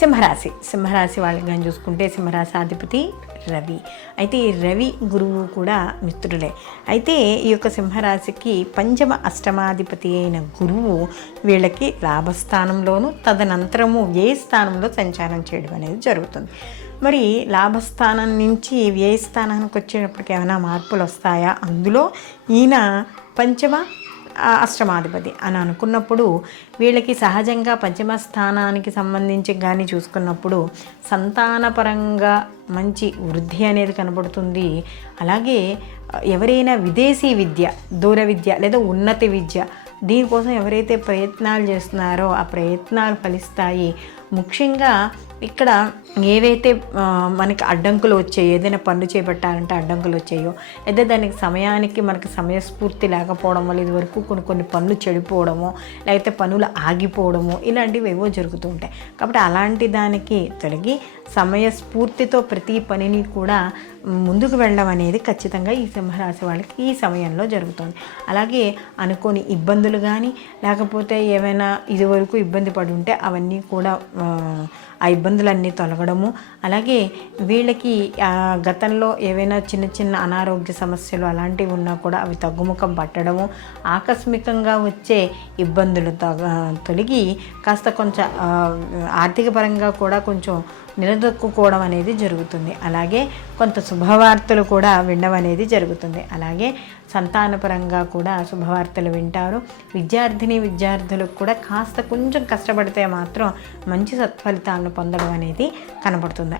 సింహరాశి వాళ్ళకి కానీ చూసుకుంటే సింహరాశి అధిపతి రవి. అయితే ఈ రవి గురువు కూడా మిత్రులే. అయితే ఈ యొక్క సింహరాశికి పంచమ అష్టమాధిపతి అయిన గురువు వీళ్ళకి లాభస్థానంలోను తదనంతరము వ్యయ స్థానంలో సంచారం చేయడం అనేది జరుగుతుంది. మరి లాభస్థానం నుంచి వ్యయ స్థానానికి వచ్చేటప్పటికి ఏమైనా మార్పులు వస్తాయా? అందులో ఈయన పంచమ అష్టమాధిపతి అని అనుకున్నప్పుడు వీళ్ళకి సహజంగా పంచమ స్థానానికి సంబంధించి కానీ చూసుకున్నప్పుడు సంతానపరంగా మంచి వృద్ధి అనేది కనబడుతుంది. అలాగే ఎవరైనా విదేశీ విద్య, దూర విద్య లేదా ఉన్నత విద్య దీనికోసం ఎవరైతే ప్రయత్నాలు చేస్తున్నారో ఆ ప్రయత్నాలు ఫలిస్తాయి. ముఖ్యంగా ఇక్కడ ఏవైతే మనకి అడ్డంకులు వచ్చాయో, ఏదైనా పనులు చేపట్టాలంటే అడ్డంకులు వచ్చాయో, లేదా దానికి సమయానికి మనకి సమయస్ఫూర్తి లేకపోవడం వల్ల ఇదివరకు కొన్ని పనులు చెడిపోవడమో లేకపోతే పనులు ఆగిపోవడమో ఇలాంటివి ఏవో జరుగుతూ ఉంటాయి. కాబట్టి అలాంటి దానికి తొలగి సమయస్ఫూర్తితో ప్రతి పనిని కూడా ముందుకు వెళ్ళడం అనేది ఖచ్చితంగా ఈ సింహరాశి వాళ్ళకి ఈ సమయంలో జరుగుతుంది. అలాగే అనుకోని ఇబ్బందులు కానీ లేకపోతే ఏమైనా ఇదివరకు ఇబ్బంది పడి ఉంటే అవన్నీ కూడా ఆ ఇబ్బందులన్నీ తొలగడము, అలాగే వీళ్ళకి గతంలో ఏవైనా చిన్న చిన్న అనారోగ్య సమస్యలు అలాంటివి ఉన్నా కూడా అవి తగ్గుముఖం పట్టడము, ఆకస్మికంగా వచ్చే ఇబ్బందులు తొలగి కాస్త కొంచెం ఆర్థిక పరంగా కూడా కొంచెం నిలదొక్కుకోవడం అనేది జరుగుతుంది. అలాగే కొంత శుభవార్తలు కూడా వినడం అనేది జరుగుతుంది. అలాగే సంతానపరంగా కూడా శుభవార్తలు వింటారు. విద్యార్థులకు కూడా కాస్త కొంచెం కష్టపడితే మాత్రం మంచి సత్ఫలితాలను పొందడం అనేది కనబడుతుంది.